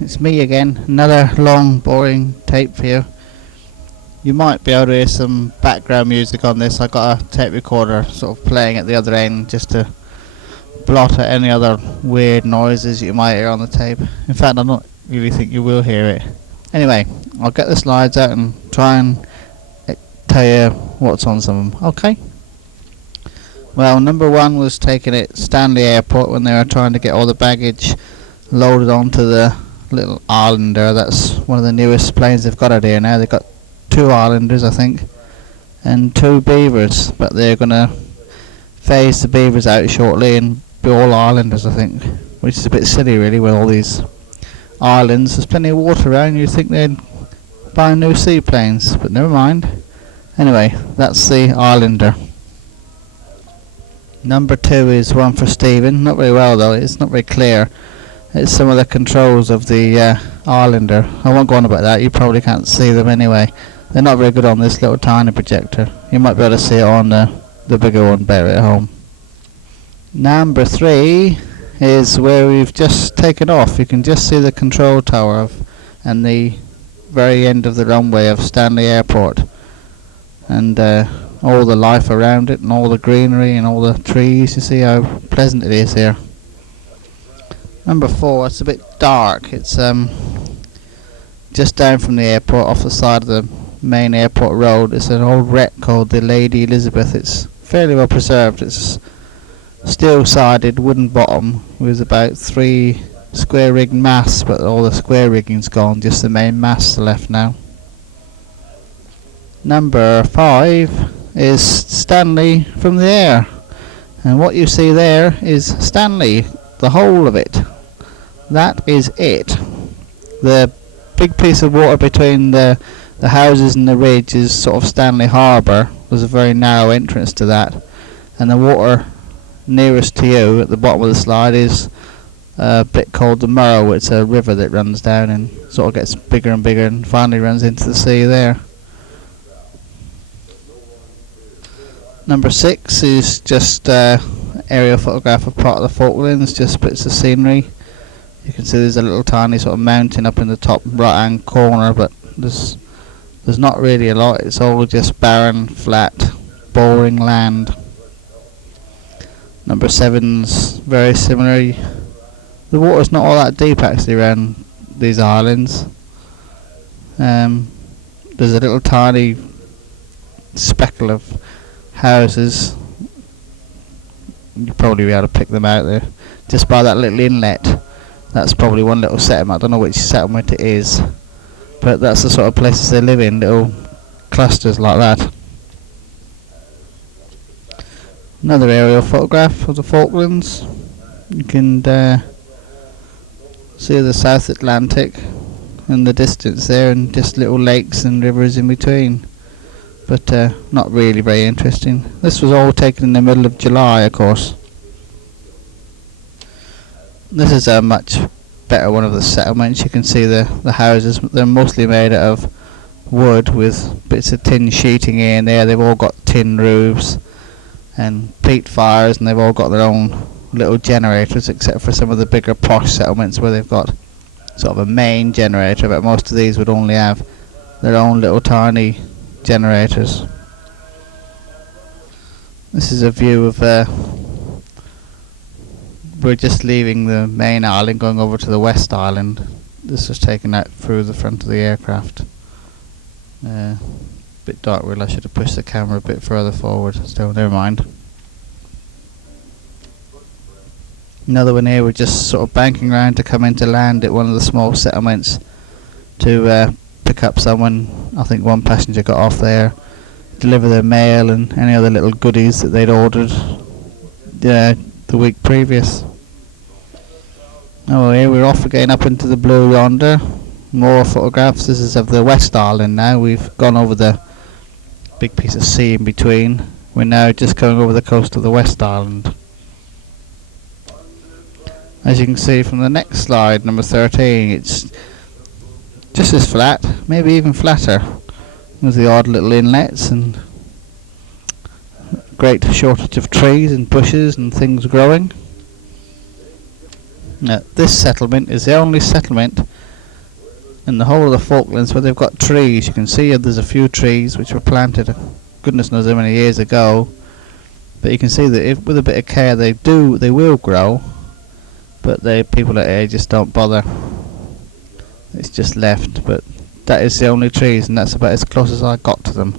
it's me again. Another long, boring tape for you. You might be able to hear some background music on this. I got a tape recorder sort of playing at the other end just to blot out any other weird noises you might hear on the tape. In fact, I don't really think you will hear it. Anyway, I'll get the slides out and try and tell you what's on some of them. Okay. Well, number one was taken at Stanley Airport when they were trying to get all the baggage loaded onto the little Islander. That's one of the newest planes they've got out here now. They've got 2 Islanders, I think, and 2 Beavers, but they're going to phase the Beavers out shortly and be all Islanders, I think, which is a bit silly really with all these islands. There's plenty of water around. You'd think they'd buy new seaplanes, but never mind. Anyway, that's the Islander. Number 2 is one for Stephen. Not very well though, it's not very clear. It's some of the controls of the Islander. I won't go on about that, you probably can't see them anyway. They're not very good on this little tiny projector. You might be able to see it on the bigger one better at home. Number 3 is where we've just taken off. You can just see the control tower and the very end of the runway of Stanley Airport. And all the life around it and all the greenery and all the trees. You see how pleasant it is here. Number 4, it's a bit dark. It's just down from the airport off the side of the main airport road. It's an old wreck called the Lady Elizabeth. It's fairly well preserved. It's steel sided, wooden bottom with about 3 square rigged masts, but all the square rigging's gone, just the main masts are left now. Number 5 is Stanley from the air, and what you see there is Stanley, the whole of it. That is it. The big piece of water between the houses and the ridge is sort of Stanley Harbour. There's a very narrow entrance to that, and the water nearest to you at the bottom of the slide is a bit called the Murrow. It's a river that runs down and sort of gets bigger and bigger and finally runs into the sea there. Number 6 is just aerial photograph of part of the Falklands, just bits of scenery. You can see there's a little tiny sort of mountain up in the top right hand corner, but there's not really a lot. It's all just barren, flat, boring land. Number 7's very similar. The water's not all that deep actually around these islands. There's a little tiny speckle of houses. You'd probably be able to pick them out there just by that little inlet. That's probably one little settlement. I don't know which settlement it is, but that's the sort of places they live in, little clusters like that. Another aerial photograph of the Falklands. You can see the South Atlantic in the distance there, and just little lakes and rivers in between, but not really very interesting. This was all taken in the middle of July, of course. This is a much better one of the settlements. You can see the houses. They're mostly made out of wood with bits of tin sheeting here and there. They've all got tin roofs and peat fires, and they've all got their own little generators, except for some of the bigger posh settlements where they've got sort of a main generator, but most of these would only have their own little tiny generators. This is a view of we're just leaving the main island going over to the West Island. This was taken out through the front of the aircraft. Bit dark really, I should have pushed the camera a bit further forward, still never mind. Another one here, we're just sort of banking around to come into land at one of the small settlements to pick up someone. I think one passenger got off there, deliver their mail and any other little goodies that they'd ordered the week previous. Oh, here we're off again up into the blue yonder. More photographs. This is of the West Island now. We've gone over the big piece of sea in between. We're now just going over the coast of the West Island. As you can see from the next slide, number 13, it's just as flat, maybe even flatter. There's the odd little inlets and great shortage of trees and bushes and things growing. Now, this settlement is the only settlement in the whole of the Falklands where they've got trees. You can see there's a few trees which were planted goodness knows how many years ago, but you can see that if with a bit of care they will grow, but people at here just don't bother. It's just left, but that is the only trees, and that's about as close as I got to them.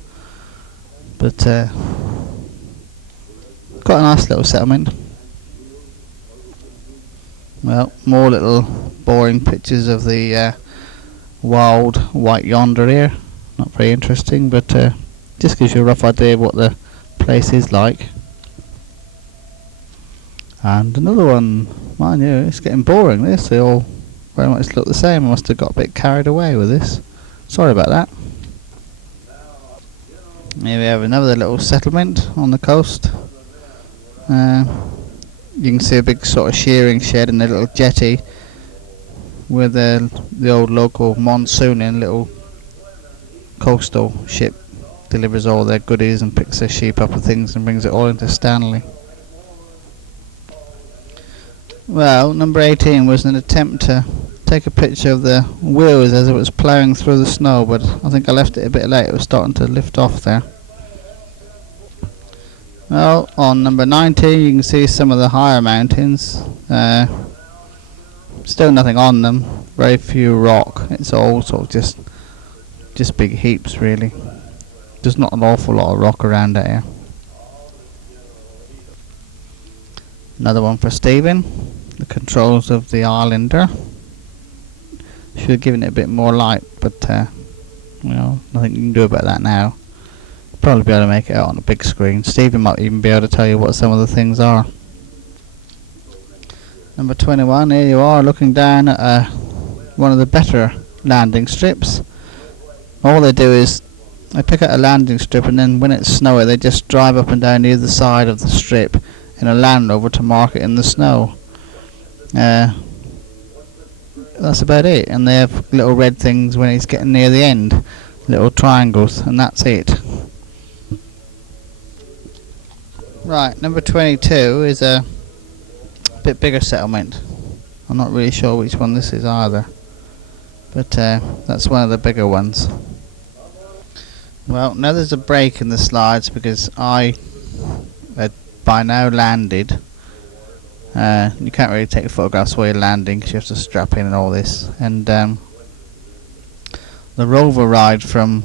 But quite a nice little settlement. Well, more little boring pictures of the wild white yonder here. Not very interesting, but just gives you a rough idea of what the place is like. And another one, mind you, it's getting boring this. They all very much look the same. I must have got a bit carried away with this. Sorry about that. Here we have another little settlement on the coast. You can see a big sort of shearing shed and a little jetty where the old local monsooning little coastal ship delivers all their goodies and picks their sheep up and things and brings it all into Stanley. Well, number 18 was an attempt to take a picture of the wheels as it was ploughing through the snow, but I think I left it a bit late. It was starting to lift off there. Well, on number 19 you can see some of the higher mountains. Still nothing on them, very few rock. It's all sort of just big heaps really. There's not an awful lot of rock around here. Another one for Stephen. The controls of the Islander. Should have given it a bit more light, but well, nothing you can do about that now. Probably be able to make it out on a big screen. Stephen might even be able to tell you what some of the things are. Number 21, here you are looking down at one of the better landing strips. All they do is they pick out a landing strip, and then when it's snowy they just drive up and down either side of the strip in a Land Rover to mark it in the snow. That's about it, and they have little red things when it's getting near the end, little triangles, and that's it. Right, number 22 is a bit bigger settlement. I'm not really sure which one this is either, but that's one of the bigger ones. Well, now there's a break in the slides because I had by now landed. You can't really take photographs while you're landing because you have to strap in and all this. And the rover ride from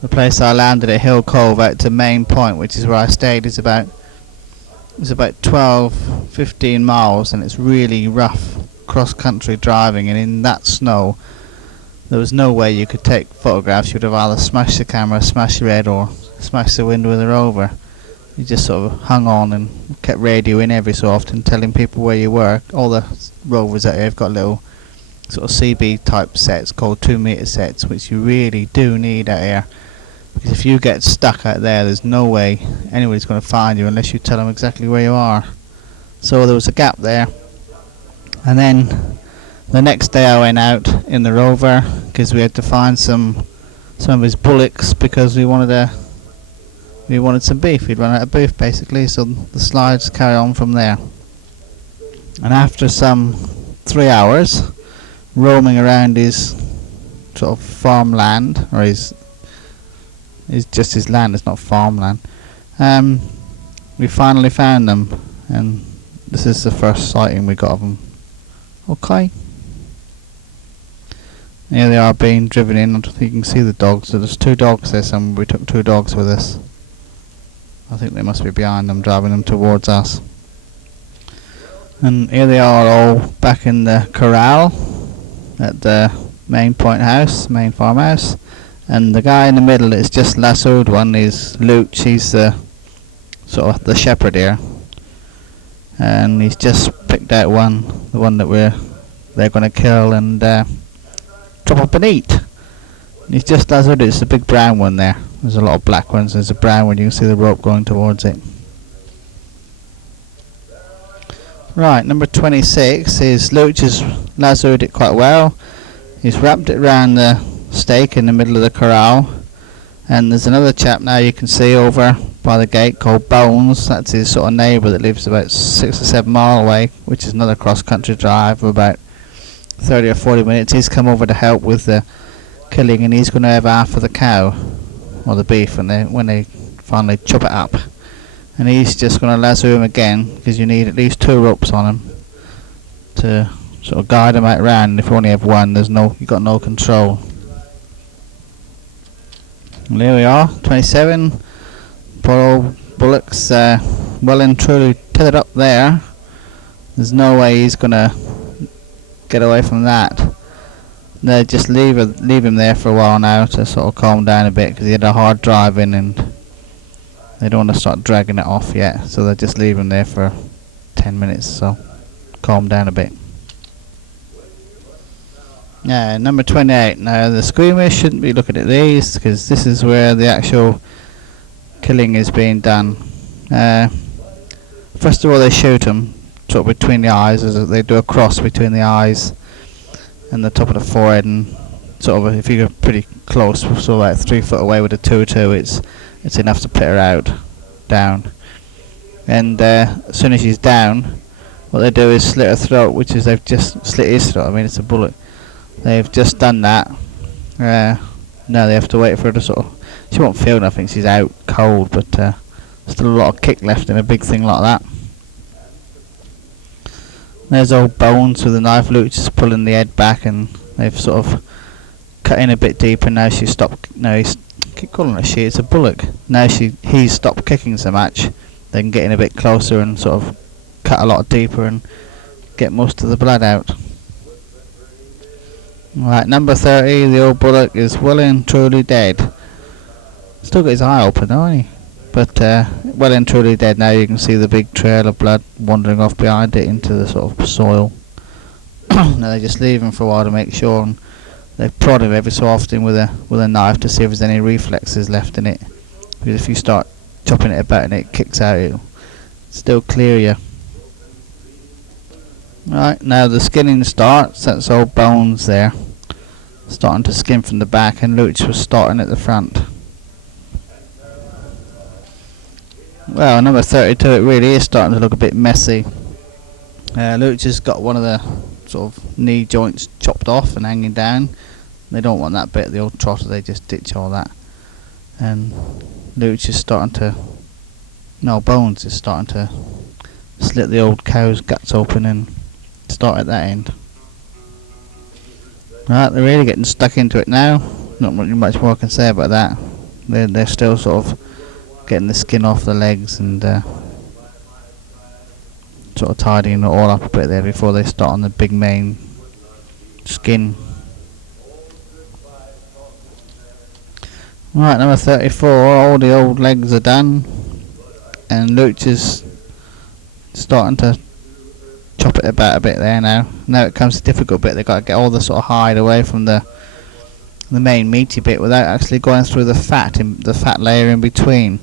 the place I landed at Hill Cove out to Main Point, which is where I stayed, is about 12-15 miles, and it's really rough cross-country driving. And in that snow, there was no way you could take photographs. You'd have either smashed the camera, smashed your head, or smashed the window with the rover. You just sort of hung on and kept radio in every so often, telling people where you were. All the rovers out here have got little sort of CB type sets called 2-meter sets, which you really do need out here. Because if you get stuck out there, there's no way anybody's going to find you unless you tell them exactly where you are. So there was a gap there. And then the next day I went out in the rover because we had to find some of his bullocks because we wanted some beef. We'd run out of beef basically, so the slides carry on from there. And after some 3 hours roaming around his sort of farmland, or his just his land, it's not farmland, we finally found them, and this is the first sighting we got of them. Okay. Here they are being driven in. I don't think you can see the dogs. So there's 2 dogs there somewhere. We took 2 dogs with us. I think they must be behind them, driving them towards us. And here they are all back in the corral at the Main Point house, main farmhouse. And the guy in the middle that's just lassoed one is Luch. He's the sort of the shepherd here. And he's just picked out one, the one that they're going to kill and chop up and eat. And he's just lassoed it. It's the big brown one there. There's a lot of black ones. There's a brown one. You can see the rope going towards it. Right, number 26 is Luch has lassoed it quite well. He's wrapped it around the stake in the middle of the corral. And there's another chap now you can see over by the gate called Bones. That's his sort of neighbour that lives about 6 or 7 miles away, which is another cross-country drive of about 30 or 40 minutes. He's come over to help with the killing, and he's going to have half of the cow or the beef when they finally chop it up. And he's just going to lasso him again, because you need at least 2 ropes on him to sort of guide him out round. If you only have one, you've got no control. And there we are, 27. Poor old bullock's well and truly tethered up there. There's no way he's going to get away from that. They just leave him there for a while now to sort of calm down a bit, because he had a hard drive in and they don't want to start dragging it off yet, so they just leave him there for 10 minutes, so calm down a bit. Yeah, number 28. Now the screamers shouldn't be looking at these, because this is where the actual killing is being done. First of all, they shoot him sort of between the eyes, as they do a cross between the eyes and the top of the forehead, and sort of if you go pretty close, so like 3 foot away with a 2-2, it's enough to put her out down. And as soon as she's down, what they do is slit her throat, which is they've just slit his throat. I mean, it's a bullet. They've just done that. Now they have to wait for her to sort of. She won't feel nothing. She's out cold, but still a lot of kick left in a big thing like that. There's old Bones with the knife. Luke's just pulling the head back, and they've sort of cut in a bit deeper. Now she's stopped. No, he's keep calling it she. It's a bullock. Now he's stopped kicking so much. They can get in a bit closer and sort of cut a lot deeper and get most of the blood out. Right, number 30. The old bullock is well and truly dead. Still got his eye open, though, hasn't he? But well and truly dead. Now you can see the big trail of blood wandering off behind it into the sort of soil. Now they just leave him for a while to make sure, and they prod him every so often with a knife to see if there's any reflexes left in it. Because if you start chopping it about and it kicks out, it'll still clear you. Right, now the skinning starts. That's old Bones there, starting to skin from the back, and Luch was starting at the front. Well, number 32, it really is starting to look a bit messy. Luch has got one of the sort of knee joints chopped off and hanging down. They don't want that bit, the old trotter, they just ditch all that. And Luch is starting to, no, Bones is starting to slit the old cow's guts open and start at that end. Right, they're really getting stuck into it now. Not really much more I can say about that. They're still sort of getting the skin off the legs and sort of tidying it all up a bit there before they start on the big main skin. Right, number 34, all the old legs are done, and Luch is starting to chop it about a bit there now. Now it comes to the difficult bit. They've got to get all the sort of hide away from the main meaty bit without actually going through the fat layer in between.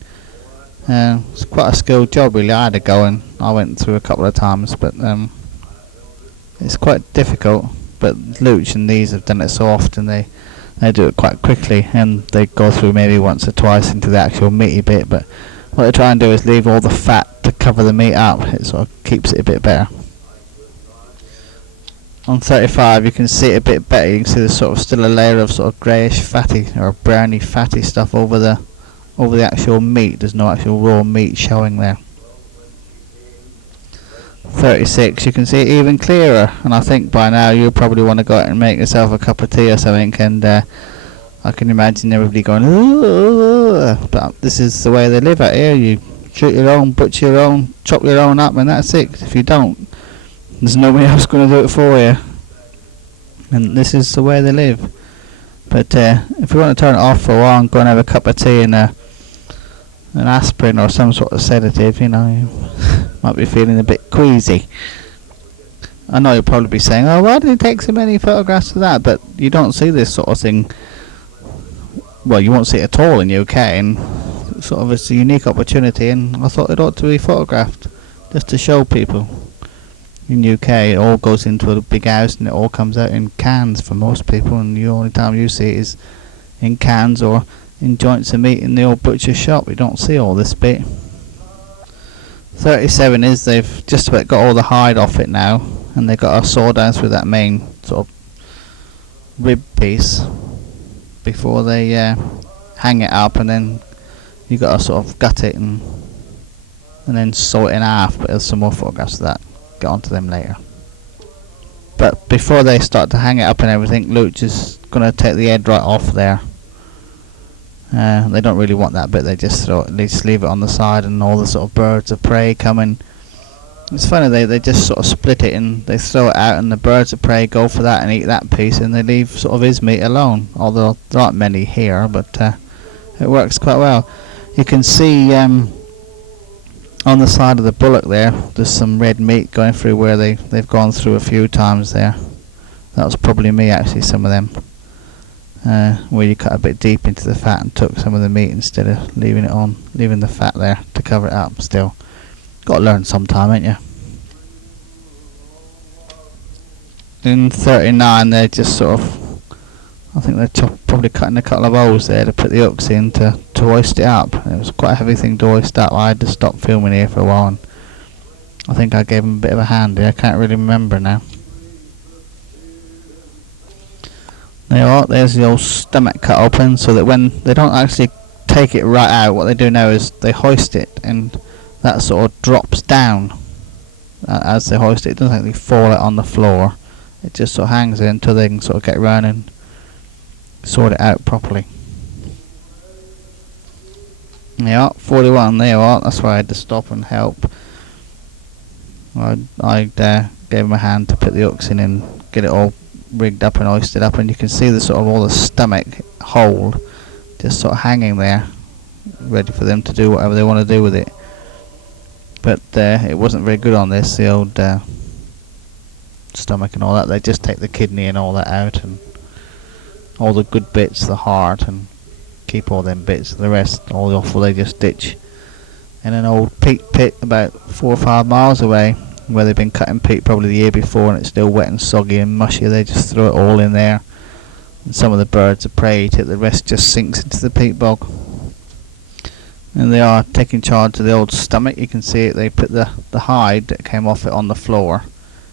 It's quite a skilled job really. I had to go, and I went through a couple of times, but it's quite difficult. But Luch and these have done it so often, they do it quite quickly, and they go through maybe once or twice into the actual meaty bit. But what they try and do is leave all the fat to cover the meat up. It sort of keeps it a bit better. On 35 you can see it a bit better. You can see there's sort of still a layer of sort of greyish fatty or browny fatty stuff over the actual meat. There's no actual raw meat showing there. 36 you can see it even clearer, and I think by now you'll probably want to go out and make yourself a cup of tea or something, and I can imagine everybody going, "Ooh," but this is the way they live out here. You shoot your own, butcher your own, chop your own up, and that's it. If you don't, there's nobody else going to do it for you, and this is the way they live. But if you want to turn it off for a while and go and have a cup of tea and an aspirin or some sort of sedative, you know, you might be feeling a bit queasy. I know you'll probably be saying, "Oh, why did he take so many photographs of that?" But you don't see this sort of thing. Well, you won't see it at all in UK, and sort of it's a unique opportunity, and I thought it ought to be photographed just to show people. In UK, it all goes into a big house and it all comes out in cans for most people, and the only time you see it is in cans or in joints of meat in the old butcher shop. You don't see all this bit. 37 is they've just about got all the hide off it now, and they've got to saw down through that main sort of rib piece before they hang it up, and then you got to sort of gut it and then saw it in half. But there's some more photographs of that. Get onto them later. But before they start to hang it up and everything, Luke is going to take the head right off there. They don't really want that bit. They just leave it on the side, and all the sort of birds of prey come in. It's funny, they just sort of split it and they throw it out, and the birds of prey go for that and eat that piece, and they leave sort of his meat alone. Although there aren't many here, but it works quite well. You can see on the side of the bullock there's some red meat going through where they've gone through a few times there. That was probably me actually, some of them. Where you cut a bit deep into the fat and took some of the meat instead of leaving the fat there to cover it up still. Got to learn sometime, ain't you? In 39 they're just sort of, I think they're probably cutting a couple of holes there to put the hooks in to hoist it up. It was quite a heavy thing to hoist up. I had to stop filming here for a while, and I think I gave them a bit of a hand here. I can't really remember now. There you are, there's the old stomach cut open, so that when they don't actually take it right out, what they do now is they hoist it, and that sort of drops down as they hoist it. It doesn't actually fall out on the floor. It just sort of hangs there until they can sort of get around and sort it out properly. Yeah, 41, there you are. That's why I had to stop and help. I gave him a hand to put the hooks in and get it all rigged up and hoisted up, and you can see the sort of all the stomach hold just sort of hanging there, ready for them to do whatever they want to do with it. But it wasn't very good on this, the old stomach and all that. They just take the kidney and all that out, and all the good bits, the heart, and keep all them bits. The rest, all the offal, they just ditch in an old peat pit about 4 or 5 miles away, where they've been cutting peat probably the year before, and it's still wet and soggy and mushy. They just throw it all in there, and some of the birds of prey eat it. The rest just sinks into the peat bog. And they are taking charge of the old stomach. You can see it. They put the hide that came off it on the floor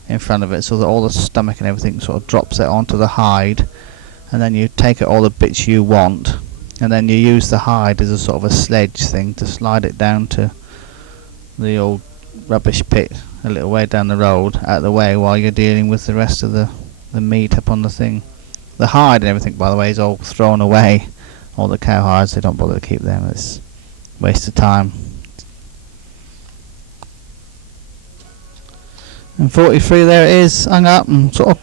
in front of it, so that all the stomach and everything sort of drops it onto the hide, and then you take it all the bits you want, and then you use the hide as a sort of a sledge thing to slide it down to the old rubbish pit a little way down the road, out of the way, while you're dealing with the rest of the meat up on the thing. The hide and everything, by the way, is all thrown away. All the cow hides, they don't bother to keep them. It's a waste of time. And 43 there it is, hung up and sort of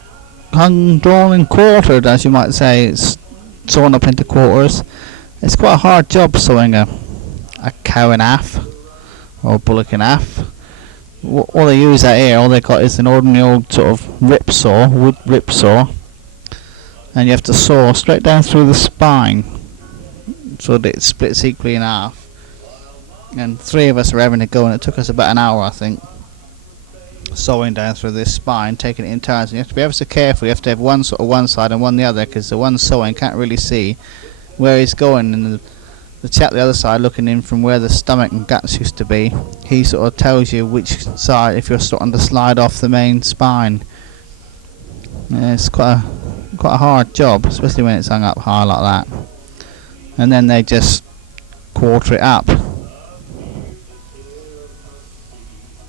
hung, drawn and quartered, as you might say. It's sawn up into quarters. It's quite a hard job sewing a cow in half, or a bullock in half. All they use out here, all they got is an ordinary old sort of rip saw, wood rip saw, and you have to saw straight down through the spine so that it splits equally in half. And 3 of us were having a go, and it took us about an hour, I think, sewing down through this spine, taking it in turns. And you have to be ever so careful. You have to have one sort of one side and one the other, because the one sewing can't really see where he's going, and the chap the other side looking in from where the stomach and guts used to be, he sort of tells you which side, if you're starting to slide off the main spine. Yeah, it's quite a hard job, especially when it's hung up high like that. And then they just quarter it up.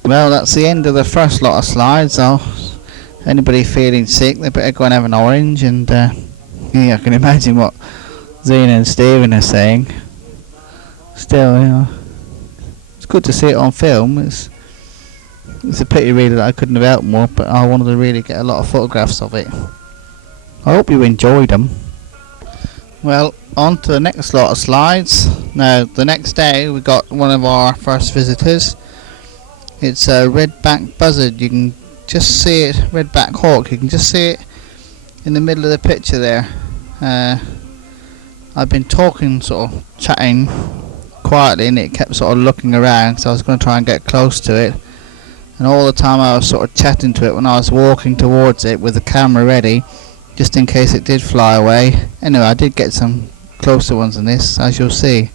Well, that's the end of the first lot of slides. So anybody feeling sick, they better go and have an orange. And yeah, I can imagine what Zena and Stephen are saying. Still, you know, it's good to see it on film. It's a pity really that I couldn't have helped more, but I wanted to really get a lot of photographs of it. I hope you enjoyed them. Well, on to the next lot of slides. Now, the next day we got one of our first visitors. It's a red-backed buzzard. You can just see it, red-backed hawk. You can just see it in the middle of the picture there. I've been talking, sort of chatting quietly, and it kept sort of looking around, so I was going to try and get close to it. And all the time I was sort of chatting to it when I was walking towards it with the camera ready, just in case it did fly away. Anyway, I did get some closer ones than this, as you'll see.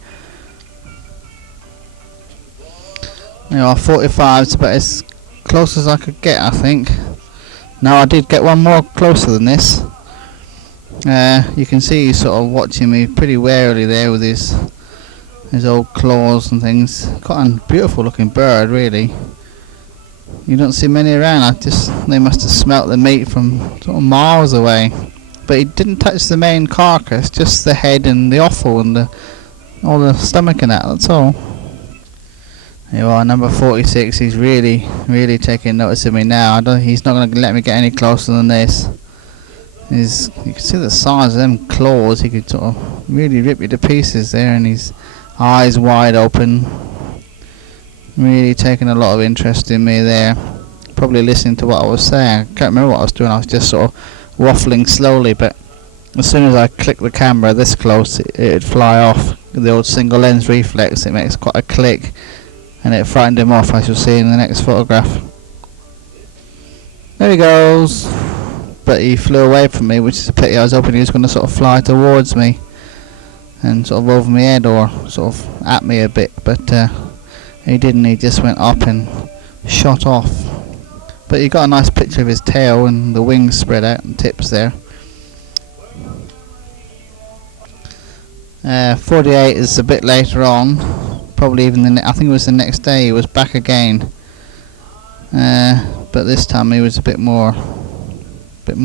You know, 45 is about as close as I could get, I think. Now I did get one more closer than this. You can see he's sort of watching me pretty warily there with his old claws and things. Quite a beautiful looking bird, really. You don't see many around. They must have smelt the meat from sort of miles away. But he didn't touch the main carcass, just the head and the offal and all the stomach and that. That's all. There you are, number 46. He's really taking notice of me now. He's not going to let me get any closer than this. You can see the size of them claws. He could sort of really rip you to pieces there, and his eyes wide open. Really taking a lot of interest in me there. Probably listening to what I was saying. I can't remember what I was doing. I was just sort of waffling slowly, but as soon as I click the camera this close, it'd fly off. The old single lens reflex, it makes quite a click, and it frightened him off, as you'll see in the next photograph. There he goes. But he flew away from me, which is a pity. I was hoping he was going to sort of fly towards me and sort of over my head or sort of at me a bit, but he didn't. He just went up and shot off. But you got a nice picture of his tail and the wings spread out and tips there. 48 is a bit later on, probably even I think it was the next day. He was back again, but this time he was a bit more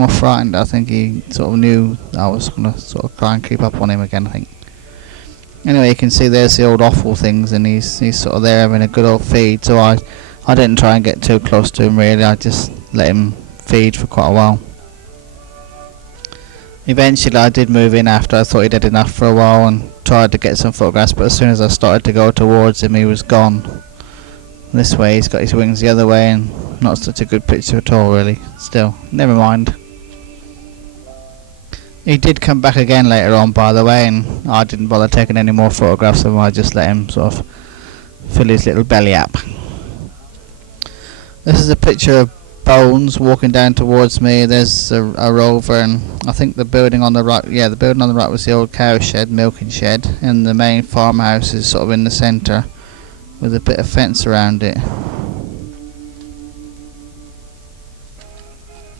frightened. I think he sort of knew I was going to sort of try and creep up on him again, I think. Anyway, you can see there's the old offal things, and he's sort of there having a good old feed, so I didn't try and get too close to him really. I just let him feed for quite a while. Eventually I did move in after I thought he'd had enough for a while and tried to get some photographs, but as soon as I started to go towards him, he was gone. This way, he's got his wings the other way, and not such a good picture at all really. Still, never mind. He did come back again later on, by the way, and I didn't bother taking any more photographs of him. I just let him sort of fill his little belly up. This is a picture of Bones walking down towards me. There's a rover, and I think the building on the right, the building on the right was the old cow shed, milking shed, and the main farmhouse is sort of in the centre with a bit of fence around it.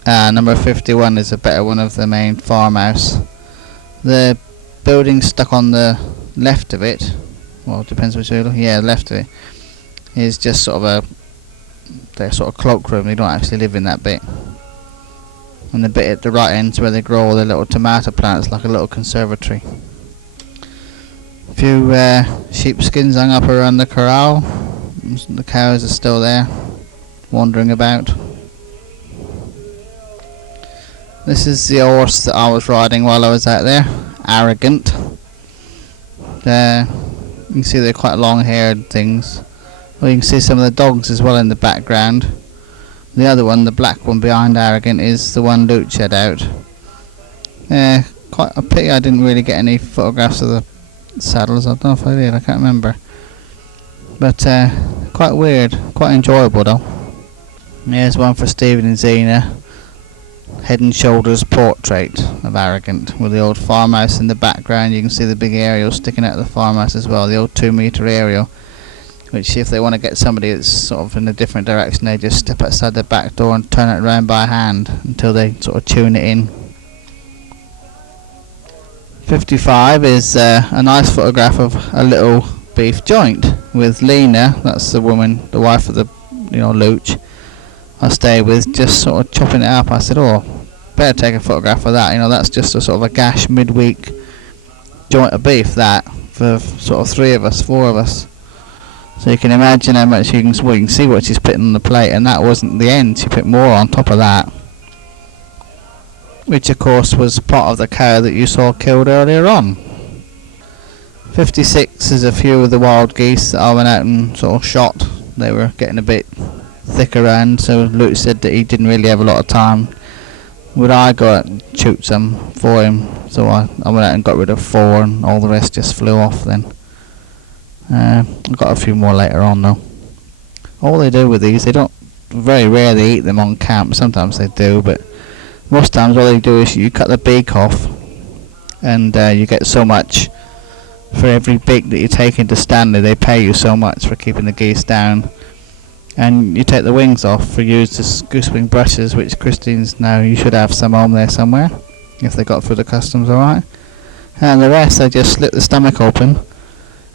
Number 51 is a better one of the main farmhouse. The building stuck on the left of it, well, it depends which way you look. Yeah, the left of it is just sort of their sort of cloakroom. They don't actually live in that bit. And the bit at the right end is where they grow all their little tomato plants, like a little conservatory. A few sheepskins hung up around the corral. The cows are still there, wandering about. This is the horse that I was riding while I was out there, Arrogant. You can see they're quite long-haired things. Well, you can see some of the dogs as well in the background. The other one, the black one behind Arrogant, is the one Luke shed out. Quite a pity I didn't really get any photographs of the saddles. I don't know if I did, I can't remember. But quite weird, quite enjoyable though. Here's one for Stephen and Zena. Head and shoulders portrait of Arrogant, with the old farmhouse in the background. You can see the big aerial sticking out of the farmhouse as well, the old 2-metre aerial, which if they want to get somebody that's sort of in a different direction, they just step outside the back door and turn it around by hand until they sort of tune it in. 55 is a nice photograph of a little beef joint with Lena, that's the woman, the wife of the Luch I stay with, just sort of chopping it up. I said, oh, better take a photograph of that. That's just a sort of a gash midweek joint of beef, that, for sort of 4 of us. So you can imagine how much you can see what she's putting on the plate, and that wasn't the end. She put more on top of that, which of course was part of the cow that you saw killed earlier on. 56 is a few of the wild geese that I went out and sort of shot. They were getting a bit thick around, so Luke said that he didn't really have a lot of time. Would I go out and shoot some for him? So I went out and got rid of 4, and all the rest just flew off then. I got a few more later on though. All they do with these, very rarely eat them on camp. Sometimes they do, but most times all they do is you cut the beak off, and you get so much for every beak that you take into Stanley. They pay you so much for keeping the geese down. and you take the wings off for use as goose wing brushes, which Christine's now, you should have some home there somewhere if they got through the customs alright. And the rest, I just slit the stomach open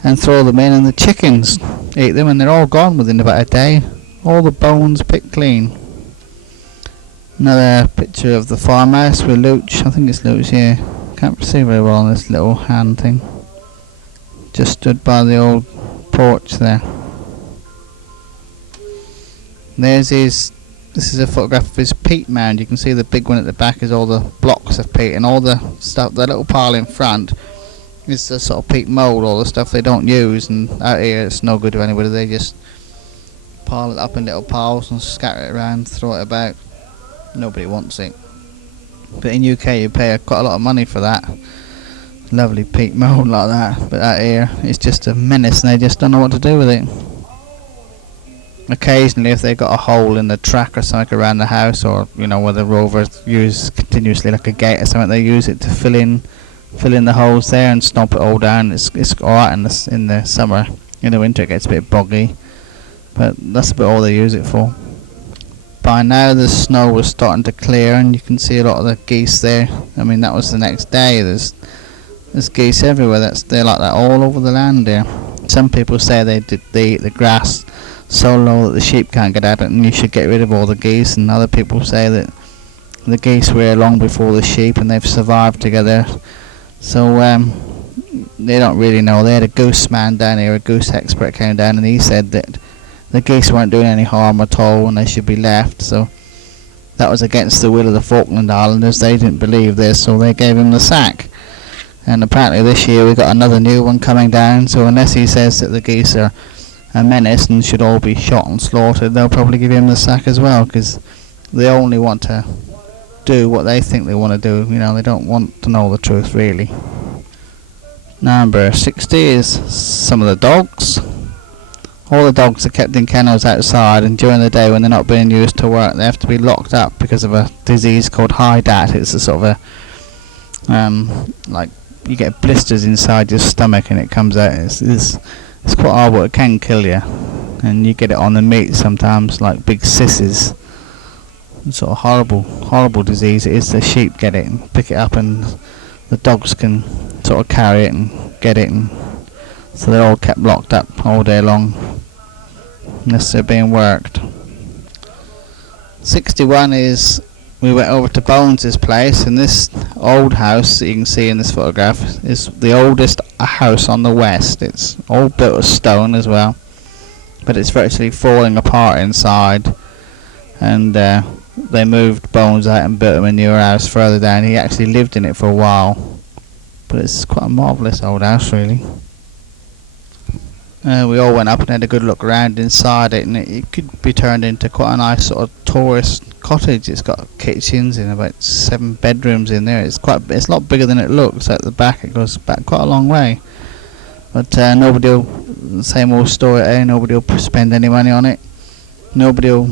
and throw them in, and the chickens eat them, and they're all gone within about a day. All the bones picked clean. Another picture of the farmhouse with Luch. I think it's Luch here. Can't see very well on this little hand thing. Just stood by the old porch there. There's his. This is a photograph of his peat mound. You can see the big one at the back is all the blocks of peat, and all the stuff, the little pile in front is the sort of peat mould, all the stuff they don't use, and out here it's no good to anybody. They just pile it up in little piles and scatter it around, throw it about. Nobody wants it. But in UK you pay quite a lot of money for that. Lovely peat mould like that. But out here it's just a menace, and they just don't know what to do with it. Occasionally, if they got a hole in the track or something around the house, or where the rovers use continuously like a gate or something, they use it to fill in the holes there and stomp it all down. It's alright in the summer. In the winter it gets a bit boggy, but that's about all they use it for. By now the snow was starting to clear, and you can see a lot of the geese there. I mean, that was the next day. There's geese everywhere. They're like that all over the land there. Some people say they eat the grass so low that the sheep can't get at it, and you should get rid of all the geese. And other people say that the geese were along before the sheep, and they've survived together. So they don't really know. They had a goose man down here, a goose expert came down, and he said that the geese weren't doing any harm at all and they should be left. So that was against the will of the Falkland Islanders. They didn't believe this, so they gave him the sack. And apparently this year we got another new one coming down, so unless he says that the geese are a menace and should all be shot and slaughtered, they'll probably give him the sack as well, because they only want to do what they think they want to do. They don't want to know the truth really. Number 60 is some of the dogs. All the dogs are kept in kennels outside, and during the day when they're not being used to work, they have to be locked up because of a disease called hydat. It's a sort of a like you get blisters inside your stomach and it comes out. It's quite hard, but it can kill you, and you get it on the meat sometimes, like big sisses. It's sort of horrible disease it is. The sheep get it and pick it up, and the dogs can sort of carry it and get it, and so they're all kept locked up all day long unless they're being worked. 61 is, we went over to Bones's place, and this old house that you can see in this photograph is the oldest house on the west. It's all built of stone as well, but it's virtually falling apart inside, and they moved Bones out and built him a newer house further down. He actually lived in it for a while, but it's quite a marvellous old house really. We all went up and had a good look around inside it, and it could be turned into quite a nice sort of tourist cottage. It's got kitchens and about 7 bedrooms in there. It's a lot bigger than it looks at the back. It goes back quite a long way, but nobody will, same old story, nobody will spend any money on it, nobody will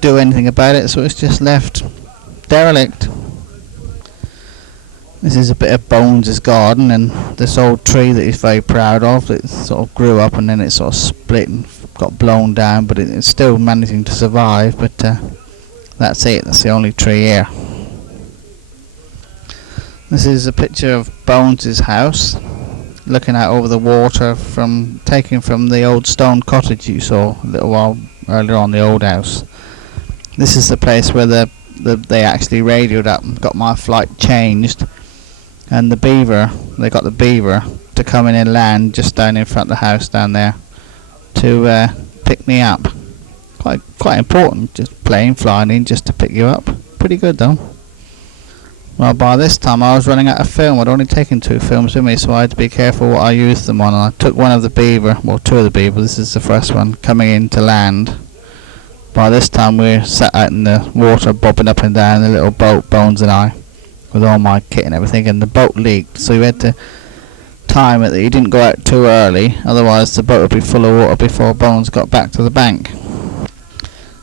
do anything about it, so it's just left derelict. This is a bit of Bones' garden, and this old tree that he's very proud of, that sort of grew up and then it sort of split and got blown down, but it's still managing to survive. But that's it, that's the only tree here. This is a picture of Bones' house, looking out over the water, taken from the old stone cottage you saw a little while earlier on, the old house. This is the place where they actually radioed up and got my flight changed, and they got the beaver to come in and land just down in front of the house down there to pick me up. Quite important, just flying in just to pick you up. Pretty good though. Well, by this time I was running out of film. I'd only taken 2 films with me, so I had to be careful what I used them on. And I took one of the beaver, well 2 of the beaver, this is the first one, coming in to land. By this time we're sat out in the water bobbing up and down in the little boat, Bones and I, with all my kit and everything, and the boat leaked, so we had to time it that he didn't go out too early, otherwise the boat would be full of water before Bones got back to the bank.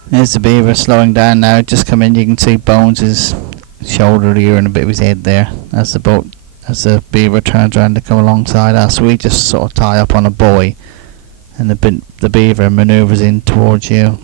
There's the beaver slowing down now, just come in. You can see Bones' shoulder here and a bit of his head there as the beaver turns around to come alongside us. We just sort of tie up on a buoy, and the beaver manoeuvres in towards you.